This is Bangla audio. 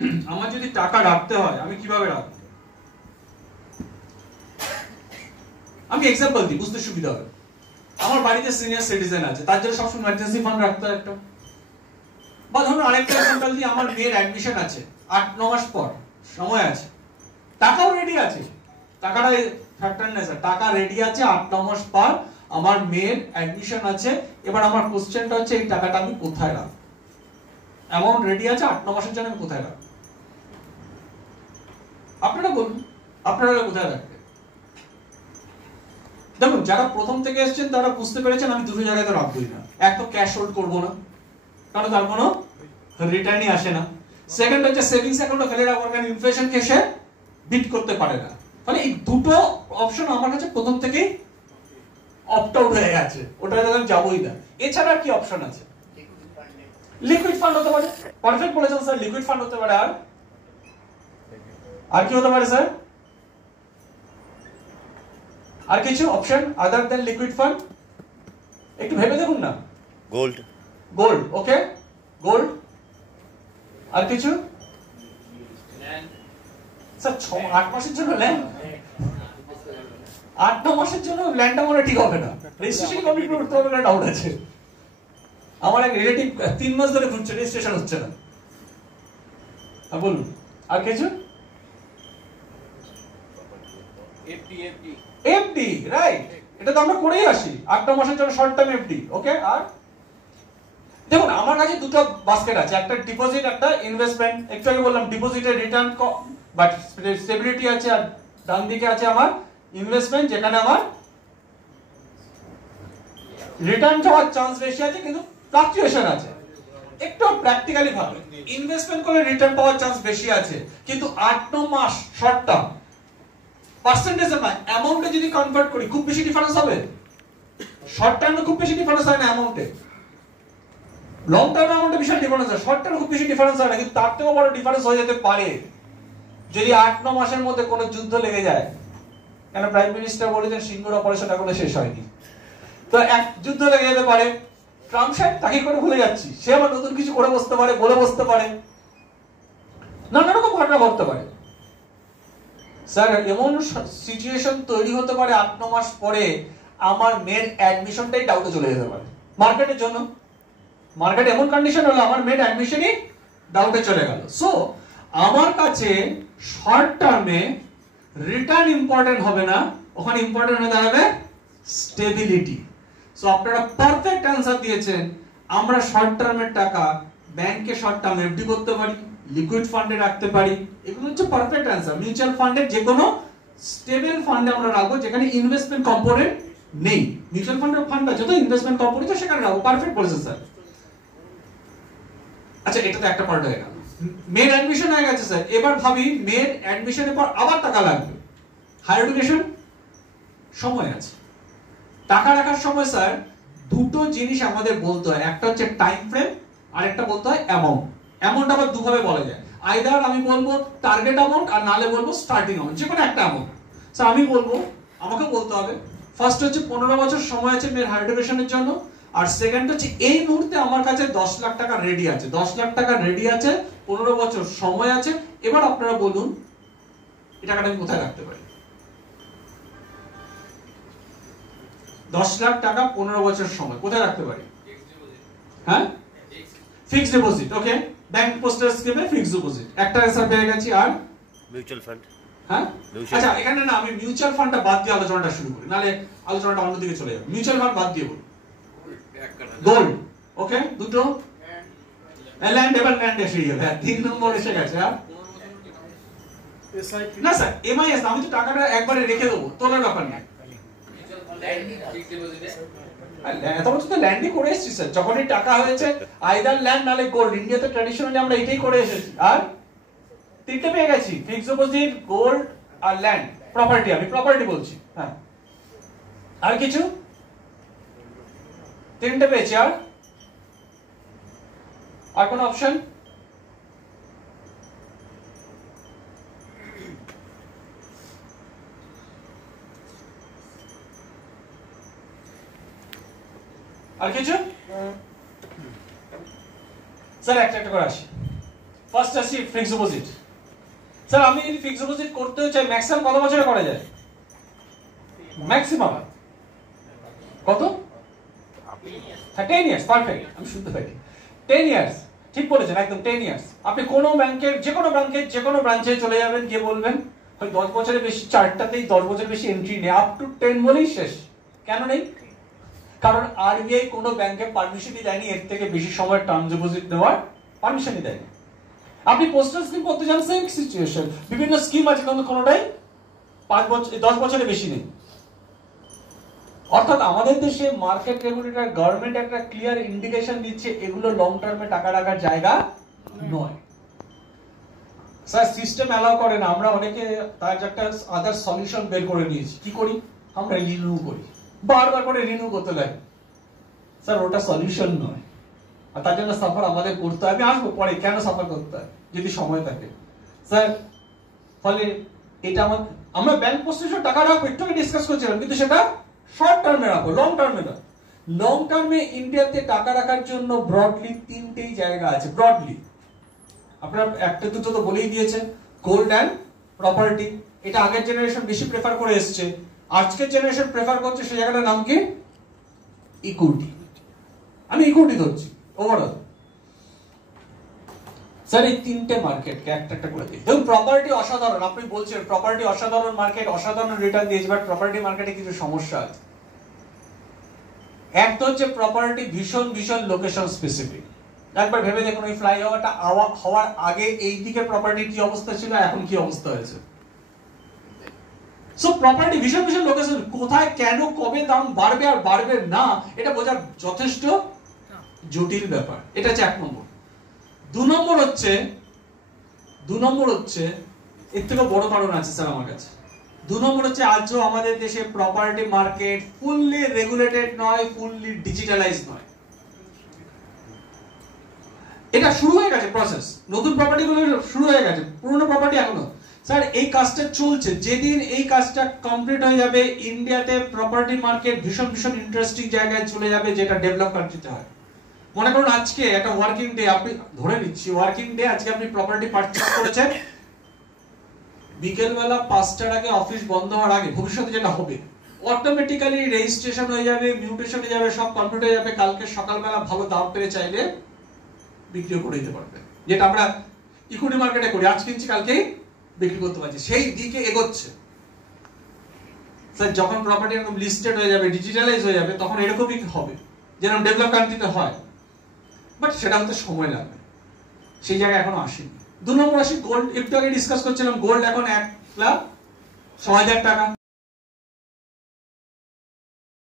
আমার যদি টাকা রাখতে হয় আমি কিভাবে রাখবো? আমি এক্সাম্পল দিই, বুঝতে সুবিধা হবে। আমার বাড়িতে সিনিয়র সিটিজেন আছে, তার জন্য সবসময় ইমার্জেন্সি ফান্ড রাখতে হয় একটা। বা ধরুন আরেকটা এক্সাম্পল দিই, আমার মেয়ের অ্যাডমিশন আছে 8-9 মাস পর, সময় আছে, টাকাও রেডি আছে, টাকাটা ফ্যাক্টর নেই স্যার, টাকা রেডি আছে 8-9 মাস পর আমার মেয়ের অ্যাডমিশন আছে। এবার আমার কোশ্চেনটা হচ্ছে এই টাকাটা আমি কোথায় রাখবো? অ্যামাউন্ট রেডি আছে 8-9 মাসের জন্য, আমি কোথায় রাখবো? আপনারা বলুন, আপনারা কোথায় রাখবেন? দেখুন, যারা প্রথম থেকে এসেছেন তারা বুঝতে পেরেছেন আমি দুটো জায়গায় তো রাখবোই না। এক তো ক্যাশ হোল্ড করবো না, কারণ তার কোনো রিটার্নই আসে না। সেকেন্ড হচ্ছে সেভিংস অ্যাকাউন্টে ফেলে রাখবো, কারণ ইনফ্লেশন কে সে বিট করতে পারে না। মানে এই দুটো অপশন আমার কাছে প্রথম থেকেই অপ্ট আউট হয়ে গেছে, ওটা আমি যাবোই না। এছাড়া কি অপশন আছে? লিকুইড ফান্ড হতে পারে, পারফেক্ট বলেছেন স্যার, লিকুইড ফান্ড হতে পারে। আর কি হতে পারে স্যার? আর কিছু option other than liquid fund? একটু ভেবে দেখুন না। গোল্ড। গোল্ড, ওকে, গোল্ড। আর কিছু? স্যার 8 মাসের জন্য ল্যান্ড? 8-9 মাসের জন্য ল্যান্ডটা মনে ঠিক হবে না, রেজিস্ট্রেশন কমপ্লিট করতে হবে না, ডাউট আছে। আমার এক রিলেটিভ 3 মাস ধরে ঘুরছে, রেজিস্ট্রেশন হচ্ছে না। বলুন আর কিছু? এফডি, রাইট, এটা তো আমরা করেই আসি, 8-9 মাসের জন্য শর্ট টার্ম এফডি, ওকে। আর দেখুন আমার কাছে দুটো বাস্কেট আছে, একটা ডিপোজিট, একটা ইনভেস্টমেন্ট। একটু আগে বললাম ডিপোজিটের রিটার্ন বাট স্টেবিলিটি আছে, আর ডান দিকে আছে আমার ইনভেস্টমেন্ট, যেখানে আমার রিটার্ন হওয়ার চান্স বেশি আছে কিন্তু ফ্লাকচুয়েশন আছে। একটু প্র্যাকটিক্যালি ভাবে, ইনভেস্টমেন্ট করলে রিটার্ন পাওয়ার চান্স বেশি আছে, কিন্তু 8-9 মাস শর্ট টার্ম, পার্সেন্টেজে না অ্যামাউন্টে যদি কনভার্ট করি খুব বেশি ডিফারেন্স হবে। শর্ট টার্মে খুব বেশি ডিফারেন্স হয় না অ্যামাউন্টে, লং টার্ম অ্যামাউন্টে বিশাল ডিফারেন্স হয়, শর্ট টার্মে খুব বেশি ডিফারেন্স হয় না, কিন্তু তার থেকেও বড় ডিফারেন্স হয়ে যেতে পারে যদি 8-9 মাসের মধ্যে কোনো যুদ্ধ লেগে যায়। কেন প্রাইম মিনিস্টার বলেছেন সিঙ্গুর অপারেশন এখনো শেষ হয়নি, তো এক যুদ্ধ লেগে যেতে পারে। ট্রাম্প সাহেব তাকে করে ভুলে যাচ্ছি, সে আবার নতুন কিছু করে বসতে পারে, বলে বসতে পারে, নানা রকম ঘটনা ঘটতে পারে। স্যার এমন সিচুয়েশন তৈরি হতে পারে 8-9 মাস পরে আমার মেয়ের অ্যাডমিশনটাই ডাউটে চলে যেতে পারে মার্কেটের জন্য। মার্কেট এমন কন্ডিশন হলো আমার মেয়ের অ্যাডমিশনই ডাউটে চলে গেল। সো আমার কাছে শর্ট টার্মে রিটার্ন ইম্পর্টেন্ট হবে না, ওখানে ইম্পর্টেন্ট হয়ে দাঁড়াবে স্টেবিলিটি। সো আপনারা পারফেক্ট অ্যান্সার দিয়েছেন। আমরা শর্ট টার্মের টাকা ব্যাংকে শর্ট টার্ম এফডি করতে পারি, লিকুইড ফান্ডে রাখতে পারি, এগুলো হচ্ছে পারফেক্ট অ্যান্সার। মিউচুয়াল ফান্ডের যে কোনো স্টেবল ফান্ডে আমরা রাখবো যেখানে ইনভেস্টমেন্ট কম্পোনেন্ট নেই। মিউচুয়াল ফান্ডটা যত ইনভেস্টমেন্ট কম্পোনেন্ট আছে সেখানে রাখবো, পারফেক্ট বলেছেন স্যার। আচ্ছা, এটা তো একটা পার্ট হয়ে গেল। মেয়ের অ্যাডমিশন হয়ে গেছে স্যার, এবার ভাবি মেয়ের অ্যাডমিশনের পর আবার টাকা লাগবে, হায়ার এডুকেশন, সময় আছে। টাকা রাখার সময় স্যার দুটো জিনিস আমাদের বলতে হয়, একটা হচ্ছে টাইম ফ্রেম আর একটা বলতে হয় অ্যামাউন্ট। অ্যামাউন্ট আবার দুভাবে বলা যায়, আইদার আমি বলবো টার্গেট অ্যামাউন্ট আর নালে বলবো স্টার্টিং অ্যামাউন্ট, যে কোনো একটা অ্যামাউন্ট। স্যার আমি বলবো, আমাকে বলতে হবে ফার্স্ট হচ্ছে 15 বছর সময় আছে মেয়ের হায়ার এডুকেশনের জন্য, আর সেকেন্ড হচ্ছে এই মুহূর্তে আমার কাছে 10 লাখ টাকা রেডি আছে, 10 লাখ টাকা রেডি আছে, 15 বছর সময় আছে। এবার আপনারা বলুন এই টাকাটা আমি কোথায় রাখতে পারি? 10 লাখ টাকা 15 বছর সময় কোথায় রাখতে পারি? হ্যাঁ, ফিক্সড ডিপোজিট, ওকে, ব্যাংক পোস্টাল স্কিমে ফিক্সড ডিপোজিট একটা অ্যান্সার পেয়ে গেছি। আর মিউচুয়াল ফান্ড। হ্যাঁ, আচ্ছা এখানে না আমি মিউচুয়াল ফান্ডটা বাদ দিয়ে আলোচনাটা শুরু করি, নালে আলোচনাটা অন্যদিকে চলে যাবে। মিউচুয়াল ফান্ড বাদ দিয়ে বলুন গোল্ড, ওকে, দুটো ল্যান্ড, এবার ল্যান্ড এসে গেল, 3 নম্বর এসে গেছে। না স্যার এমআইএস, আমি তো টাকাটা একবারে রেখে দেবো, তোলার ব্যাপার না। এত বছর তো ল্যান্ডই করে এসেছি স্যার, যখনই টাকা হয়েছে আইদার ল্যান্ড নালে গোল্ড, ইন্ডিয়াতে ট্র্যাডিশনালি আমরা এটাই করে এসেছি। আর তিনটে পেয়ে গেছি, ফিক্সড ডিপোজিট, গোল্ড আর ল্যান্ড, প্রপার্টি, আমি প্রপার্টি বলছি। হ্যাঁ, আর কিছু? তিনটে পেয়েছি। আর কোন অপশন? আর কিছু? স্যার একটা একটা করে আসি। ফার্স্ট আসি ফিক্সড ডিপোজিট। স্যার আমি যদি ফিক্সড ডিপোজিট করতে চাই ম্যাক্সিমাম কত বছরে করা যায়? ম্যাক্সিমাম কত? 10 ইয়ার্স। পারফেক্ট, আমি শুনতে পাই 10 ইয়ার্স। ঠিক বলেছেন, একদম 10 ইয়ার্স। আপনি কোনো ব্যাংকের যে কোনো ব্রাঞ্চে চলে যাবেন, গিয়ে বলবেন ওই 10 বছরের বেশি চার্টটাতেই 10 বছরের বেশি এন্ট্রি নেই, আপ টু 10 বলেই শেষ। কেন নেই? কারণ আরবিআই কোনো ব্যাংকে পারমিশনই দেয়নি এর থেকে বেশি সময় টার্ম ডিপোজিট দেওয়ার, পারমিশনই দেয়নি। আপনি পোস্টাল স্কিম করতে চান, সেম সিচুয়েশন। বিভিন্ন স্কিম আছে কিন্তু কোনোটাই 5 বছর 10 বছরের বেশি নেই। অর্থাৎ আমাদের দেশে মার্কেট রেগুলেটর, গভর্নমেন্ট একটা ক্লিয়ার ইন্ডিকেশন দিচ্ছে এগুলো লং টার্মে টাকা রাখার জায়গা নয়। স্যার সিস্টেম অ্যালাউ করে না, আমরা অনেকে তার একটা আদার সলিউশন বের করে নিয়েছি। কি করি? আমরা রিনিউ করি, বারবার করে রিনিউ করতে লাগে। স্যার ওটা সলিউশন নয়, আর তার জন্য সাফার আমাদের করতে হয়। আমি আসবো পরে কেন সাফার করতে হয় যদি সময় থাকে। স্যার ফলে এটা আমরা ব্যাংক পোস্টে টাকা রাখবো, একটু আগে ডিসকাস করছিলাম, কিন্তু সেটা শর্ট টার্মে রাখবো, লং টার্মে না। লং টার্মে ইন্ডিয়াতে টাকা রাখার জন্য ব্রডলি 3টেই জায়গা আছে। ব্রডলি আপনারা একটা দুটো তো বলেই দিয়েছেন, গোল্ড অ্যান্ড প্রপার্টি। এটা আগের জেনারেশন বেশি প্রেফার করে এসছে, আজকের জেনারেশন প্রেফার করছে সেই জায়গাটার নাম কি? ইকুইটি। আমি ইকুইটি ধরছি ওভারঅল। স্যার এই 3টে মার্কেটকে একটা করে দিই। দেখুন প্রপার্টি অসাধারণ, আপনি বলছেন প্রপার্টি অসাধারণ মার্কেট, অসাধারণ রিটার্ন দিয়েছে, বাট প্রপার্টি মার্কেটে কিছু সমস্যা আছে। একটা হচ্ছে প্রপার্টি ভীষণ লোকেশন স্পেসিফিক। একবার ভেবে দেখুন ওই ফ্লাইওভারটা হওয়ার আগে এই দিকে প্রপার্টির কি অবস্থা ছিল, এখন কি অবস্থা হয়েছে। সো প্রপার্টি ভীষণ লোকেশন, কোথায় কেন কবে দাম বাড়বে আর বাড়বে না এটা বোঝার যথেষ্ট জটিল ব্যাপার। এটা হচ্ছে 1 নম্বর। 2 নম্বর হচ্ছে এর থেকে বড় কারণ আছে স্যার আমার কাছে। 2 নম্বর হচ্ছে আজও আমাদের দেশে প্রপার্টি মার্কেট ফুললি রেগুলেটেড নয়, ফুললি ডিজিটালাইজ নয়। এটা শুরু হয়ে গেছে প্রসেস, নতুন প্রপার্টি গুলো শুরু হয়ে গেছে, পুরনো প্রপার্টি এখনো। স্যার এই কাজটা চলছে, যেদিন এই কাজটা কমপ্লিট হয়ে যাবে ইন্ডিয়াতে প্রপার্টি মার্কেট ভীষণ ইন্টারেস্টিং জায়গায় চলে যাবে, যেটা ডেভেলপ কান্ট্রিতে হয়। মনে করুন আজকে একটা ওয়ার্কিং ডে, আপনি ধরে নিচ্ছি ওয়ার্কিং ডে, আজকে আপনি প্রপার্টি পারচেজ করেছেন, বিকেলবেলা 5টার আগে অফিস বন্ধ হওয়ার আগে ভবিষ্যতে যেটা হবে অটোমেটিক্যালি রেজিস্ট্রেশন হয়ে যাবে, মিউটেশন হয়ে যাবে, সব কমপ্লিট হয়ে যাবে। কালকে সকালবেলা ভালো দাম পেয়ে চাইলে বিক্রি করে দিতে পারবে, যেটা আমরা ইকুইটি মার্কেটে করি, আজ কিনছি কালকেই বিক্রি করতে পারছি। সেই দিকে এগোচ্ছে স্যার। যখন প্রপার্টি এরকম লিস্টেড হয়ে যাবে, ডিজিটালাইজ হয়ে যাবে, তখন এরকমই হবে যেরকম ডেভেলপ কান্ট্রিতে হয়, বাট সেটা হতে সময় লাগবে, সেই জায়গায় এখনো আসেনি। 2 নম্বর আসি গোল্ড। একটু আগে ডিসকাস করছিলাম, গোল্ড এখন 1,06,000 টাকা।